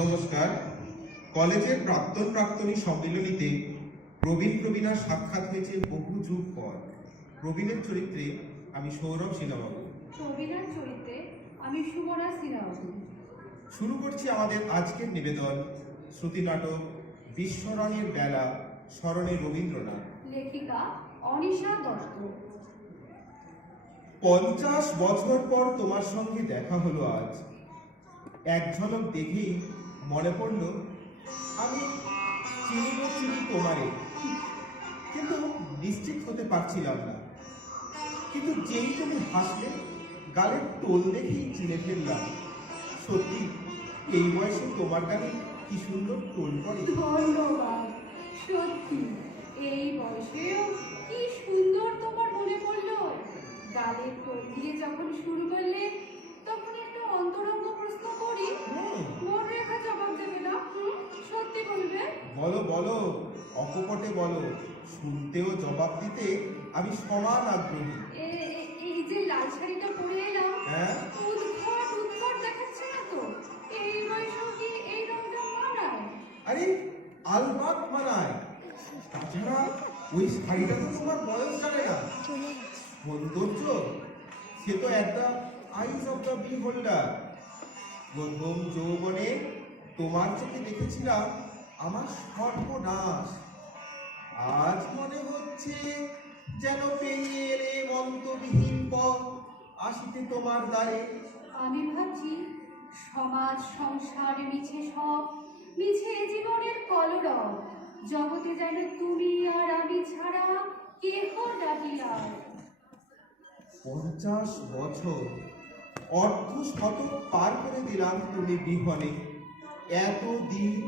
নমস্কার। কলেজের প্রাক্তন প্রাক্তনী সম্মিলনীতে প্রবীণ প্রবীণার সাক্ষাৎ হয়েছে বহু যুগ পর। প্রবীণের চরিত্রে আমি সৌরভ সিনহাবাবু প্রবীণার চরিত্রে আমি সুমনা সিনহাবাবু শুরু করছি আমাদের আজকের নিবেদন শ্রুতি নাটক বিশ্বরণের বেলা স্মরণে রবীন্দ্রনাথ। লেখিকা অনিশা দত্ত। পঞ্চাশ বছর পর তোমার সঙ্গে দেখা হলো আজ। এক ঝলক দেখেই মনে পড়ল, আমি চিনিব চিনি তোমারে, কিন্তু নিশ্চিত হতে পারছিলাম না। কিন্তু যেই তুমি হাসলে, গালের টোল দেখেই চিনে ফেললাম। সত্যি, এই বয়সে তোমার গালে কি সুন্দর টোল পড়ে সত্যি, এই বয়সেও কি সুন্দর তোমার মনে পড়ল। গালের টোল দিয়ে যখন শুরু করলে, তখন একটু অন্তরঙ্গ অকপটে বলো শুনতেও জবাব দিতে আমি সমান আগ্রহী। এই যে লাল শাড়িটা পরে এলাম হ্যাঁ? উদ্ভট উদ্ভট দেখাচ্ছে না তো? এই কি এই রংটা মানায় আরে আলবাত মানায় তাছাড়া ওই শাড়িটা তো তোমার বয়স জানে না। সৌন্দর্য সে তো একটা eyes of the beholder প্রথম যৌবনে তোমার চোখে দেখেছিলাম আমার সর্বনাশ আজ মনে হচ্ছে যেন পেরিয়ে এলে মন্তবিহীন পথ আসিতে তোমার দ্বারে। আমি ভাবছি সমাজ সংসার মিছে সব মিছে জীবনের কলরব। জগতে যেন তুমি আর আমি ছাড়া কেহ ডাকিলাম পঞ্চাশ বছর অর্ধ শতক পার করে দিলাম তুমি বিহনে। এত দিন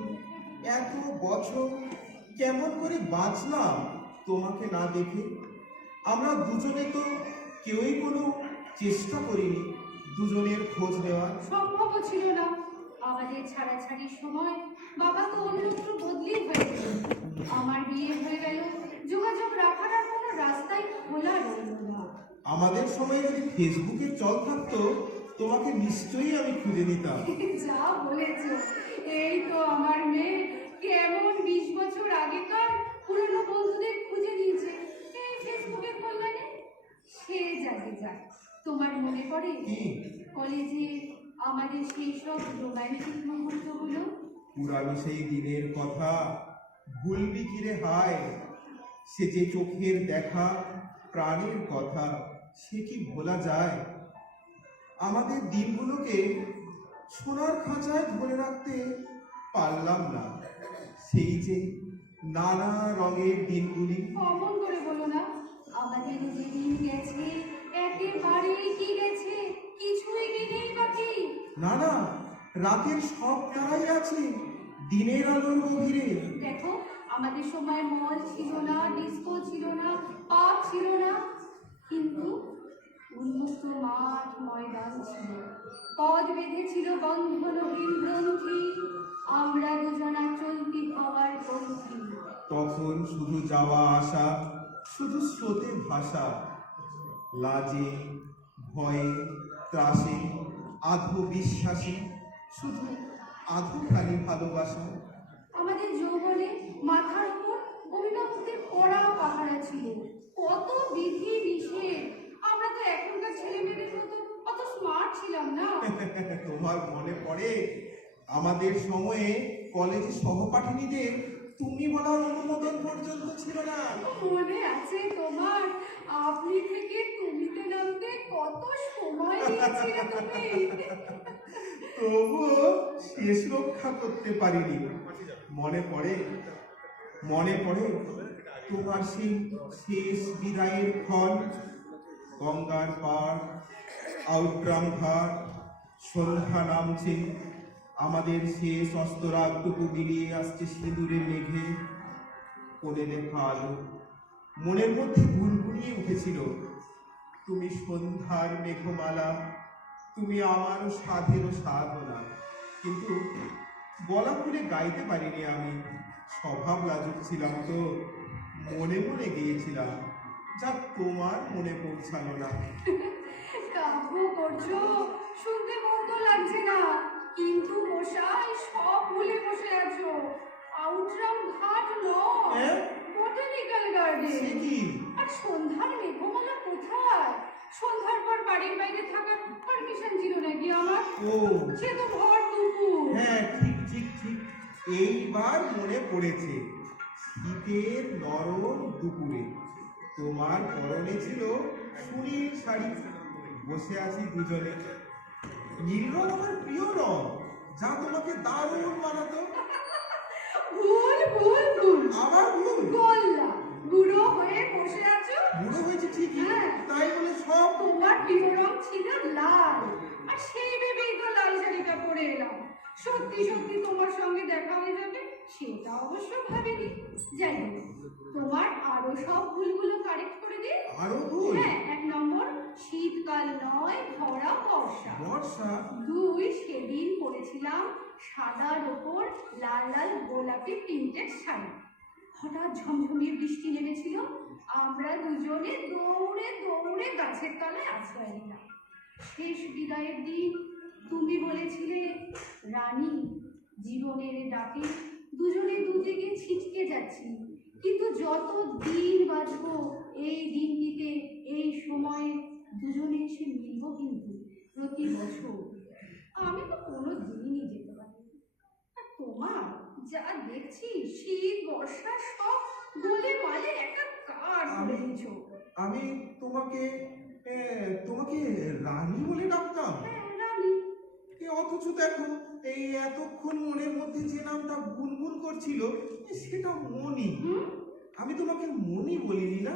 এত বছর কেমন করে বাঁচলাম তোমাকে না দেখে? আমরা দুজনে তো কেউই কোনো চেষ্টা করিনি দুজনের খোঁজ নেওয়ার। সম্ভব ছিল না। আমাদের ছাড়াছাড়ির সময় বাবা তো অন্যত্র বদলি হয়ে গেল। আমার বিয়ে হয়ে গেল। যোগাযোগ রাখার আর কোনো রাস্তাই খোলা রইল না। আমাদের সময় যদি ফেসবুকের চল থাকতো তোমাকে নিশ্চয়ই আমি খুঁজে নিতাম। যা বলেছ এই তো আমার মেয়ে। কেমন বিশ বছর আগেকার পুরনো বন্ধুদের খুঁজে নিয়েছে? এই ফেসবুকের কল্যাণে? সে যাকে যাক তোমার মনে পড়ে? কলেজে আমাদের সেই সব রোমান্টিক মুহূর্তগুলো? পুরানো সেই দিনের কথা? ভুলবি কিরে হায়? সে যে চোখের দেখা প্রাণের কথা সে কি ভোলা যায়? আমাদের দিনগুলোকে সোনার খাঁচায় ধরে রাখতে পারলাম না। সেই যে নানা রঙের দিনগুলি। অমন করে বলো না আমাদের যেদিন গেছে একেবারেই কি গেছে কিছুই কি নেই বাকি? না না রাতের সব তারাই আছে দিনের আলোর গভীরে। দেখো আমাদের সময় মল ছিল না ডিস্কো ছিল না পাপ ছিল না কিন্তু উন্মুক্ত মাঠ ময়দান ছিল। পদ বেঁধেছিল বন্ধনহীন গ্রন্থি আমরা দুজনা চলতি হওয়ার পন্থী তখন শুধু যাওয়া আসা শুধু স্রোতে ভাষা লাজে ভয়ে ত্রাসে আধো বিশ্বাসে শুধু আধো খালি ভালোবাসা। আমাদের যৌবনে মাথার উপর অভিভাবকদের কড়া পাহারা ছিল। কত বিধি তোমার মনে পড়ে? আমাদের সময়ে কলেজে সহপাঠিনীদের তুমি বলার অনুমোদন পর্যন্ত ছিল না। মনে আছে তোমার? আপনি থেকে তুমিতে নামতে কত সময় নিয়েছিলে তুমি? তবুও শেষ রক্ষা করতে পারিনি। মনে পড়ে? মনে পড়ে? তোমার সেই শেষ বিদায়ের ক্ষণ গঙ্গার পার আউটগ্রাম ঘাট সন্ধ্যা নামছে। আমাদের শেষ অস্তরাগটুকু বিলিয়ে আসছে সিঁদুরে মেঘে। কোলে দেখা আলো মনের মধ্যে গুনগুনিয়ে উঠেছিল। তুমি সন্ধ্যার মেঘমালা, তুমি আমার সাধেরও সাধনা। কিন্তু গলা খুলে গাইতে পারিনি আমি। স্বভাব লাজুক ছিলাম তো, মনে মনে গিয়েছিলাম। যা তোমার মনে পৌঁছালো না। আহু করছ? শুনতে মতো লাগছে না। কিন্তু বসাই সব ভুলে বসে আছো। আউটরাম ঘাট নয়। হ্যাঁ? Botanical garden. আর সন্ধ্যার মেঘমালা কোথায়? সন্ধ্যার পর বাড়ির বাইরে থাকার পারমিশন ছিল নাকি আমার? ও। সে তো ভর দুপুর। হ্যাঁ ঠিক ঠিক ঠিক। এইবার মনে পড়েছে। শীতের নরম দুপুরে। তোমার পরনে ছিল সুনীল শাড়ি। বসে আছি দুজনে। নীল রং আমার প্রিয় রং যা তোমাকে দারুণ মানাতো ভুল ভুল ভুল। আবার ভুল? গোল্লা বুড়ো হয়ে বসে আছো? বুড়ো হয়েছে ঠিকই হ্যাঁ। তাই বলে সব তোমার প্রিয় রং ছিল লাল। আর সেই ভেবেই তো লাল শাড়িটা পরে এলাম। সত্যি সত্যি তোমার সঙ্গে দেখা হয়ে যাবে সেটা অবশ্য ভাবিনি। যাই হোক তোমার আরও সব ভুলগুলো কারেক্ট করে দিই। আরও ভুল? হ্যাঁ এক নম্বর শীতকাল নয় ভরা বর্ষা। বর্ষা? দুই সেদিন পরেছিলাম সাদার ওপর লাল লাল গোলাপি প্রিন্টেড শাড়ি। হঠাৎ ঝমঝমিয়ে বৃষ্টি নেমেছিল। আমরা দুজনে দৌড়ে দৌড়ে গাছের তলায় আশ্রয় নিলাম। শেষ বিদায়ের দিন তুমি বলেছিলে রানী জীবনের ডাকে দুজনে দুদিকে ছিটকে যাচ্ছি। কিন্তু যত দিন বাঁচবো এই দিনটিতে এই সময়ে দুজনে এসে মিলব কিন্তু প্রতি বছর। আমি তো কোনো দিনই যেতে পারি আর তোমার যা দেখছি শীত বর্ষা সব গলে মালে একটা কার দিয়েছ আমি তোমাকে তোমাকে রানী বলে ডাকতাম? হ্যাঁ অথচ দেখো এই এতক্ষণ মনের মধ্যে যে নামটা গুনগুন করছিল সেটা মনি আমি তোমাকে মনি বলিনি না?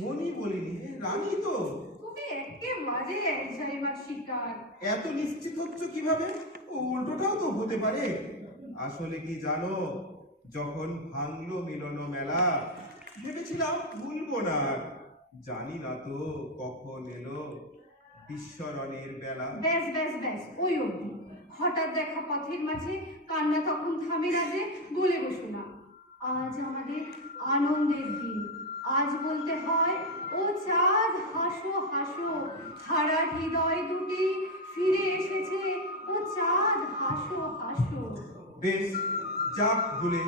মনি বলিনি। রানী তো। তুমি একেবারে অ্যালঝাইমার শিকার। এত নিশ্চিত হচ্ছ কীভাবে? ও উল্টোটাও তো হতে পারে। আসলে কি জানো যখন ভাঙলো মিলন মেলা ভেবেছিলাম ভুলবো না। জানি না তো কখন এলো বিশ্বরণের বেলা। ব্যাস ব্যাস ব্যাস ওই অবধি। হঠাৎ দেখা পথের মাঝে কান্না তখন থামে না যে বলে বসো না। আজ আমাদের আনন্দের দিন। আজ বলতে হয় ও চাঁদ হাসো হাসো। হারা হৃদয় দুটি ফিরে এসেছে। ও চাঁদ হাসো হাসো। বেশ যাক ভুলে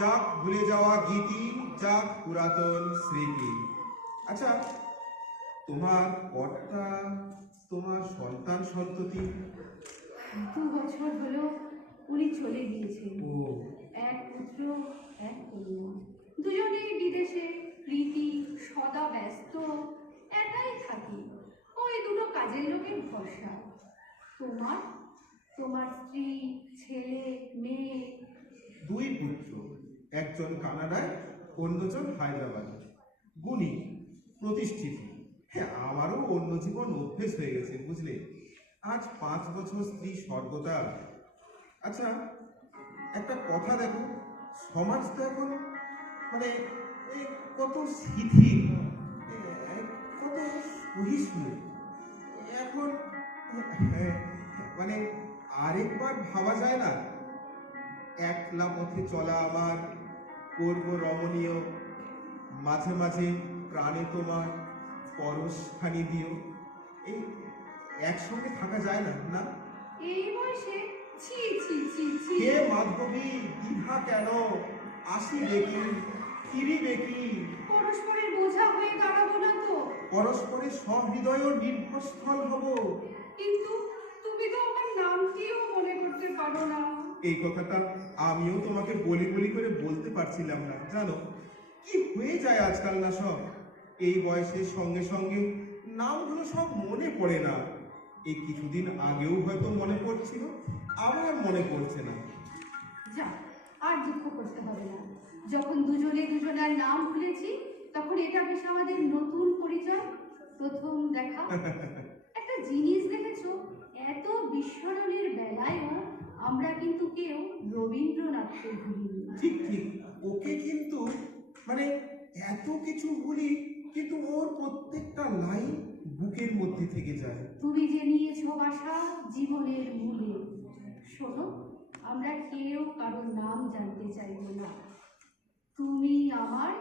যাক ভুলে যাওয়া গীতি যাক পুরাতন স্মৃতি। আচ্ছা তোমার কর্তা তোমার সন্তান সন্ততি? দু বছর হলো উনি চলে গিয়েছেন। ও। এক পুত্র এক কন্যা। দুজনেই বিদেশে প্রীতি সদা ব্যস্ত, একাই থাকি। ওই দুটো কাজের লোকের ভরসা। তোমার? তোমার স্ত্রী, ছেলে, মেয়ে? দুই পুত্র, একজন কানাডায়, অন্যজন হায়দ্রাবাদে। গুণী, প্রতিষ্ঠিত। হ্যাঁ আমারও অন্য জীবন অভ্যেস হয়ে গেছে, বুঝলে? আজ পাঁচ বছর স্ত্রী স্বর্গতা আচ্ছা একটা কথা দেখো। সমাজ তো এখন মানে কত শিথিল কত সহিষ্ণু। এখন হ্যাঁ, মানে আরেকবার ভাবা যায় না একলা পথে চলা আমার করব রমণীয় মাঝে মাঝে প্রাণে তোমার পরশখানি দিও। এই একসঙ্গে থাকা যায় না না? এই বয়সে? ছি ছি ছি ছি। হে মাধবী দ্বিধা কেন? আসি কি? ফিরিবে কি? পরস্পরের বোঝা হয়ে দাঁড়াবো না তো। পরস্পরের সহৃদয় নির্ভরস্থল হব। কিন্তু তুমি তো আমার নামটিও মনে করতে পারো না। এই কথাটা আমিও তোমাকে বলি বলি করে বলতে পারছিলাম না জানো? কি হয়ে যায় আজকাল না সব? এই বয়সের সঙ্গে সঙ্গে নামগুলো সব মনে পড়ে না। এই কিছুদিন আগেও হয়তো মনে পড়ছিল আবার মনে পড়ছে না। যা আর দুঃখ করতে হবে না। যখন দুজনে দুজনার নাম ভুলেছি তখন এটা বেশ আমাদের নতুন পরিচয় প্রথম দেখা। একটা জিনিস দেখেছ? এত বিস্মরণের বেলায়ও আমরা কিন্তু কেউ রবীন্দ্রনাথকে ভুলিনি। ঠিক ঠিক। ওকে কিন্তু মানে এত কিছু বলি কিন্তু ওর প্রত্যেকটা লাইন বুকের মধ্যে থেকে যায়। তুমি যে নিয়েছো বাসা জীবনের মূলে শোনো আমরা কেউ কারোর নাম জানতে চাইব না। তুমি আমার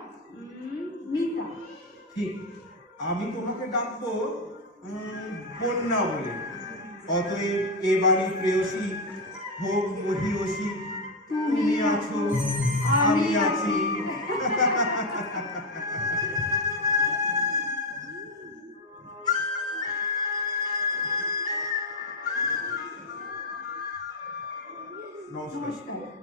মিতা। ঠিক আমি তোমাকে ডাকবো বন্যা বলে। অতএব এ বাড়ি প্রেয়সী হোক মহিয়সী। তুমি আছো আমি আছি। নমস্কার।